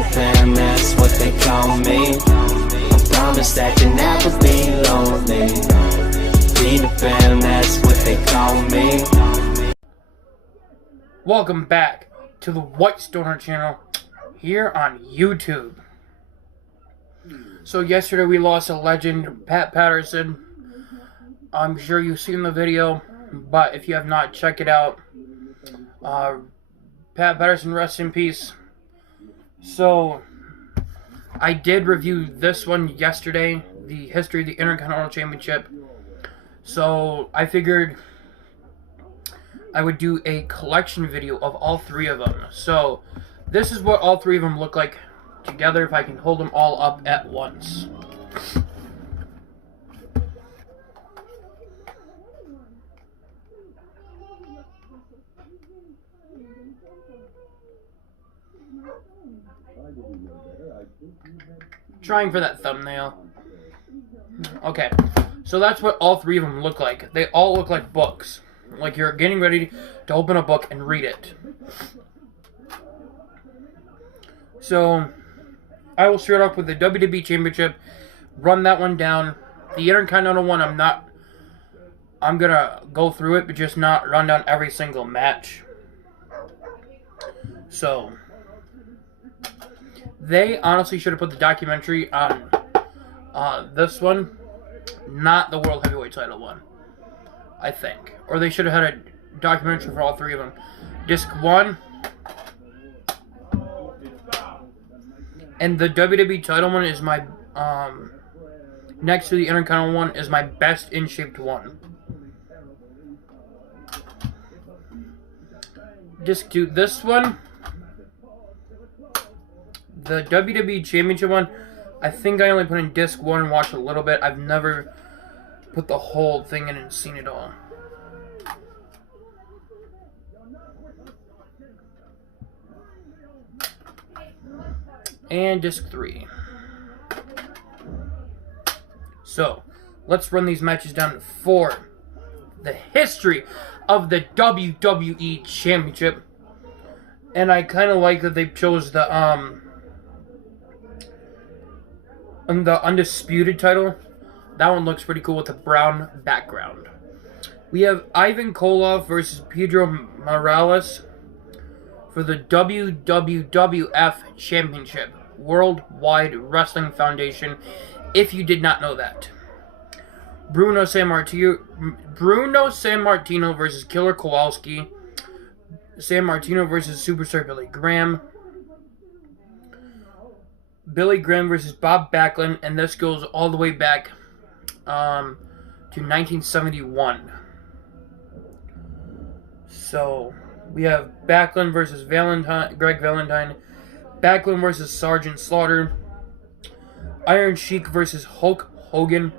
Peter Pan, that's what they call me. I promise that you'll never be lonely. Peter Pan, that's what they call me. Welcome back to the White Stoner channel here on YouTube. So yesterday we lost a legend, Pat Patterson. I'm sure you've seen the video, but if you have not, check it out. Pat Patterson, rest in peace. So, I did review this one yesterday, the history of the Intercontinental Championship. So, I figured I would do a collection video of all three of them. So, this is what all three of them look like together if I can hold them all up at once. Trying for that thumbnail. Okay, so that's what all three of them look like. They all look like books. Like you're getting ready to open a book and read it. So, I will start off with the WWE Championship. Run that one down. The Intercontinental one, I'm gonna go through it, but just not run down every single match. So, they honestly should have put the documentary on this one, not the World Heavyweight title one, I think. Or they should have had a documentary for all three of them. Disc 1, and the WWE title one is my, next to the Intercontinental one, is my best in-shaped one. Disc 2, this one, the WWE Championship one, I think I only put in Disc 1 and watched a little bit. I've never put the whole thing in and seen it all. And Disc 3. So, let's run these matches down for the history of the WWE Championship. And I kind of like that they chose the Undisputed title. That one looks pretty cool with a brown background. We have Ivan Koloff versus Pedro Morales for the WWF Championship, Worldwide Wrestling Foundation, if you did not know that. Bruno Sammartino versus Killer Kowalski. Sammartino versus Superstar Billy Graham. Billy Graham versus Bob Backlund, and this goes all the way back to 1971. So, we have Backlund versus Greg Valentine. Backlund versus Sergeant Slaughter. Iron Sheik versus Hulk Hogan.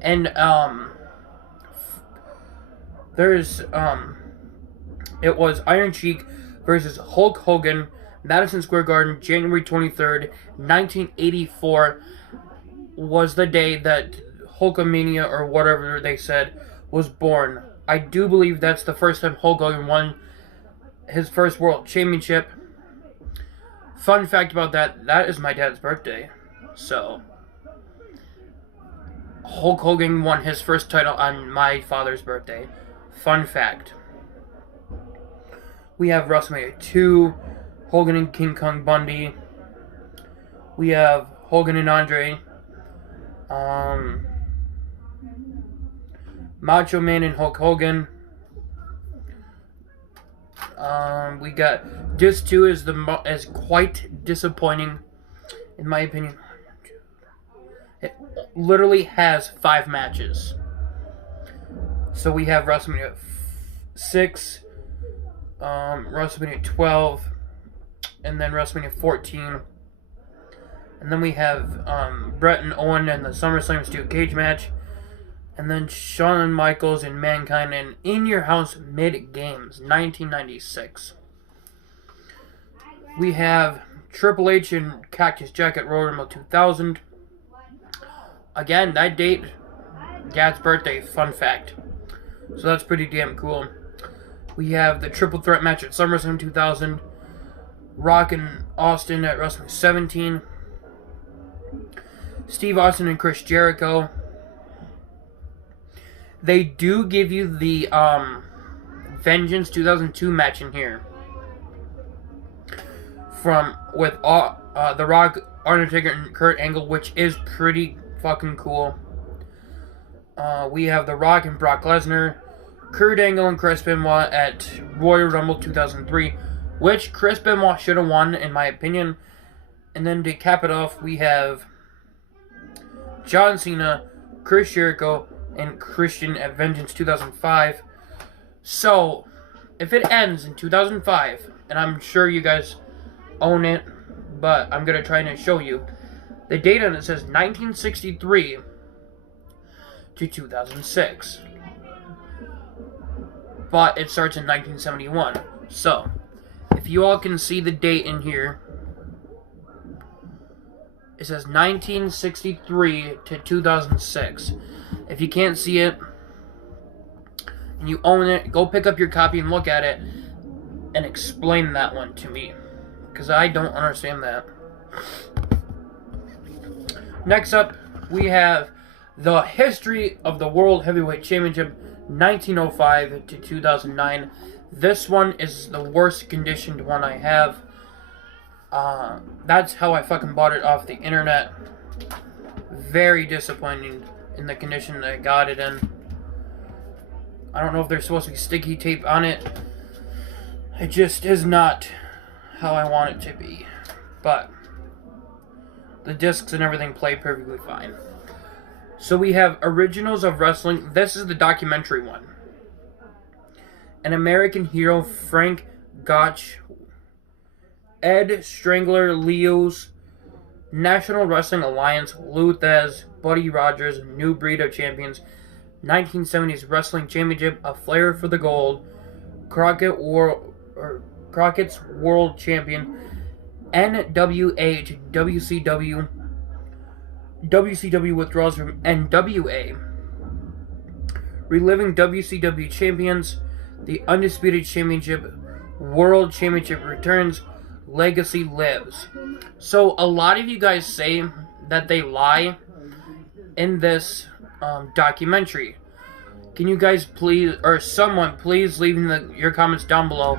And, it was Iron Sheik versus Hulk Hogan, Madison Square Garden, January 23rd, 1984 was the day that Hulkamania, or whatever they said, was born. I do believe that's the first time Hulk Hogan won his first World Championship. Fun fact about that, that is my dad's birthday. So, Hulk Hogan won his first title on my father's birthday. Fun fact. We have WrestleMania 2, Hogan and King Kong Bundy. We have Hogan and Andre. Macho Man and Hulk Hogan. We got Disc 2 is quite disappointing, in my opinion. It literally has 5 matches. So we have WrestleMania 6, WrestleMania 12, and then WrestleMania 14. And then we have Bret and Owen in the SummerSlam Steel Cage match. And then Shawn Michaels and Mankind in In Your House Mid-Games, 1996. We have Triple H and Cactus Jack at Royal Rumble 2000. Again, that date, Dad's birthday, fun fact. So that's pretty damn cool. We have the Triple Threat match at SummerSlam 2000. Rock and Austin at Wrestling 17. Steve Austin and Chris Jericho. They do give you the Vengeance 2002 match in here. With The Rock, Undertaker, and Kurt Angle, which is pretty fucking cool. We have The Rock and Brock Lesnar, Kurt Angle and Chris Benoit at Royal Rumble 2003, which Chris Benoit should have won, in my opinion. And then to cap it off, we have John Cena, Chris Jericho, and Christian at Vengeance 2005. So, if it ends in 2005, and I'm sure you guys own it, but I'm going to try and show you. The date on it says 1963 to 2006. But it starts in 1971. So, if you all can see the date in here, it says 1963 to 2006. If you can't see it, and you own it, go pick up your copy and look at it, and explain that one to me. Because I don't understand that. Next up, we have the history of the World Heavyweight Championship, 1905 to 2009. This one is the worst conditioned one I have. That's how I fucking bought it off the internet. Very disappointing in the condition that I got it in. I don't know if there's supposed to be sticky tape on it. It just is not how I want it to be. But the discs and everything play perfectly fine. So we have Originals of Wrestling. This is the documentary one. An American Hero, Frank Gotch, Ed Strangler, Leos, National Wrestling Alliance, Lou Thesz, Buddy Rogers, New Breed of Champions, 1970s Wrestling Championship, A Flair for the Gold, Crockett's World Champion, NWA to WCW, WCW withdrawals from NWA, Reliving WCW Champions, The Undisputed Championship, World Championship returns, Legacy lives. So a lot of you guys say that they lie in this documentary. Can you guys please, or someone please leave in your comments down below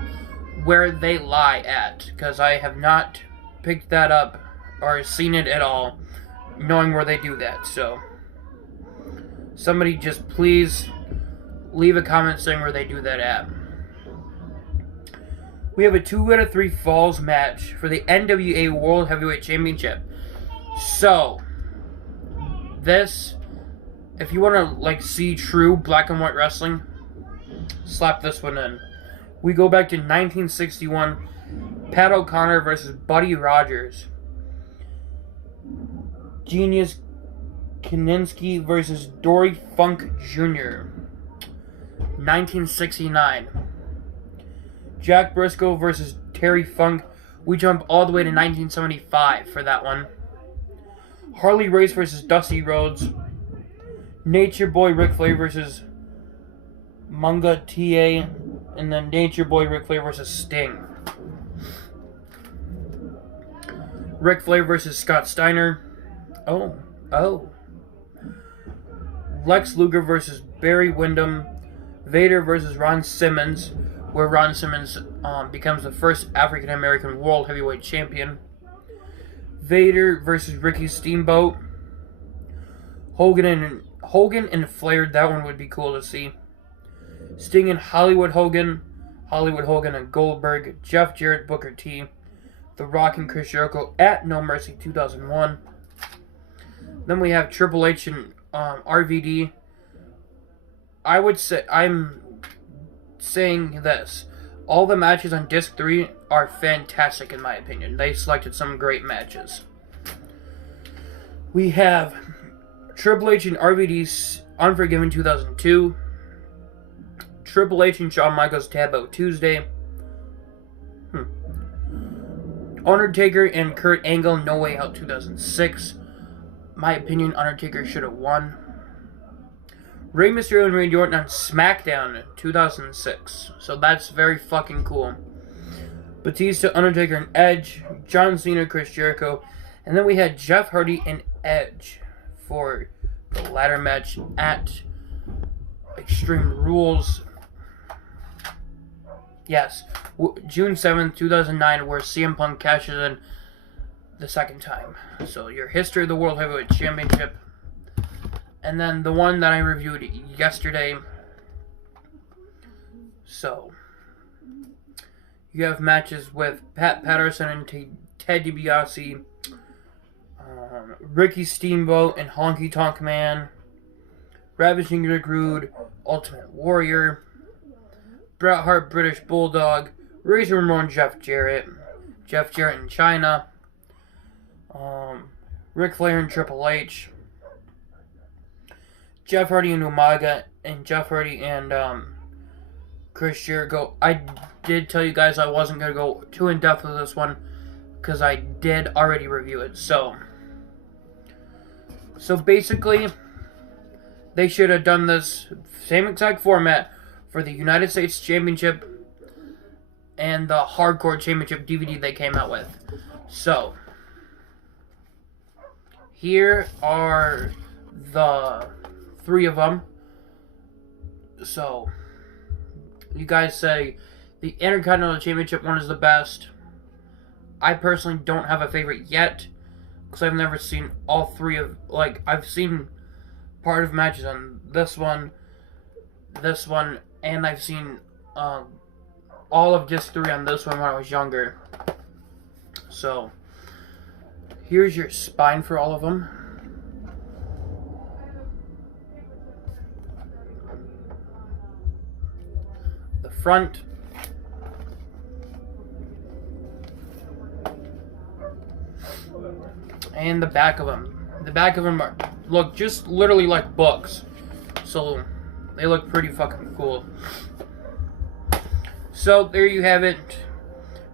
where they lie at? Because I have not picked that up or seen it at all, knowing where they do that. So somebody just please leave a comment saying where they do that at. We have a 2 out of 3 falls match for the NWA World Heavyweight Championship. So this, if you want to see true black and white wrestling, slap this one in. We go back to 1961, Pat O'Connor versus Buddy Rogers. Genius Kiniski versus Dory Funk Jr. 1969. Jack Briscoe versus Terry Funk. We jump all the way to 1975 for that one. Harley Race versus Dusty Rhodes. Nature Boy Ric Flair versus Manga TA. And then Nature Boy Ric Flair versus Sting. Ric Flair versus Scott Steiner. Oh. Lex Luger versus Barry Windham. Vader versus Ron Simmons, where Ron Simmons becomes the first African American World Heavyweight Champion. Vader versus Ricky Steamboat. Hogan and Flair, that one would be cool to see. Sting and Hollywood Hogan and Goldberg, Jeff Jarrett, Booker T, The Rock and Chris Jericho at No Mercy 2001. Then we have Triple H and RVD. I'm saying this. All the matches on Disc 3 are fantastic in my opinion. They selected some great matches. We have Triple H and RVD's Unforgiven 2002. Triple H and Shawn Michaels Taboo Tuesday. Undertaker and Kurt Angle No Way Out 2006. My opinion, Undertaker should have won. Rey Mysterio and Randy Orton on SmackDown 2006. So that's very fucking cool. Batista, Undertaker, and Edge, John Cena, Chris Jericho, and then we had Jeff Hardy and Edge for the ladder match at Extreme Rules. Yes, June 7th, 2009, where CM Punk cashes in the second time. So your history of the World Heavyweight Championship. And then the one that I reviewed yesterday. So you have matches with Pat Patterson and Ted DiBiase, Ricky Steamboat and Honky Tonk Man, Ravishing Rick Rude, Ultimate Warrior, Bret Hart, British Bulldog, Razor Ramon, Jeff Jarrett and China, Ric Flair and Triple H, Jeff Hardy and Umaga, and Jeff Hardy and Chris Jericho. I did tell you guys I wasn't going to go too in-depth with this one because I did already review it. So basically, they should have done this same exact format for the United States Championship and the Hardcore Championship DVD they came out with. So here are the three of them. So you guys say the Intercontinental Championship one is the best. I personally don't have a favorite yet because I've never seen all three of, like, I've seen part of matches on this one, and I've seen all of just three on this one when I was younger. So here's your spine for all of them. The front, and the back of them. The back of them look just literally like books, so they look pretty fucking cool. So there you have it.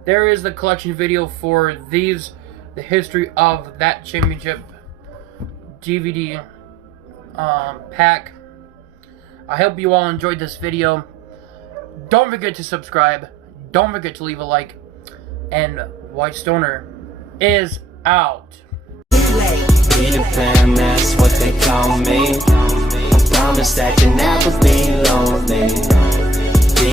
There is the collection video for these, the history of that championship DVD pack. I hope you all enjoyed this video. Don't forget to subscribe. Don't forget to leave a like. And White Stoner is out. Peter Pan, that's what they call me. I promise that you never be lonely.